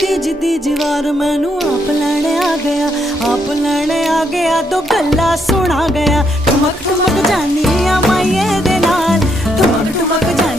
तीज तीज वार मैनू आप लैने आ गया तो गल्ला सुना गया। ठुमक ठुमक जानी आ माइये दे नाल, ठुमक ठुमक जानी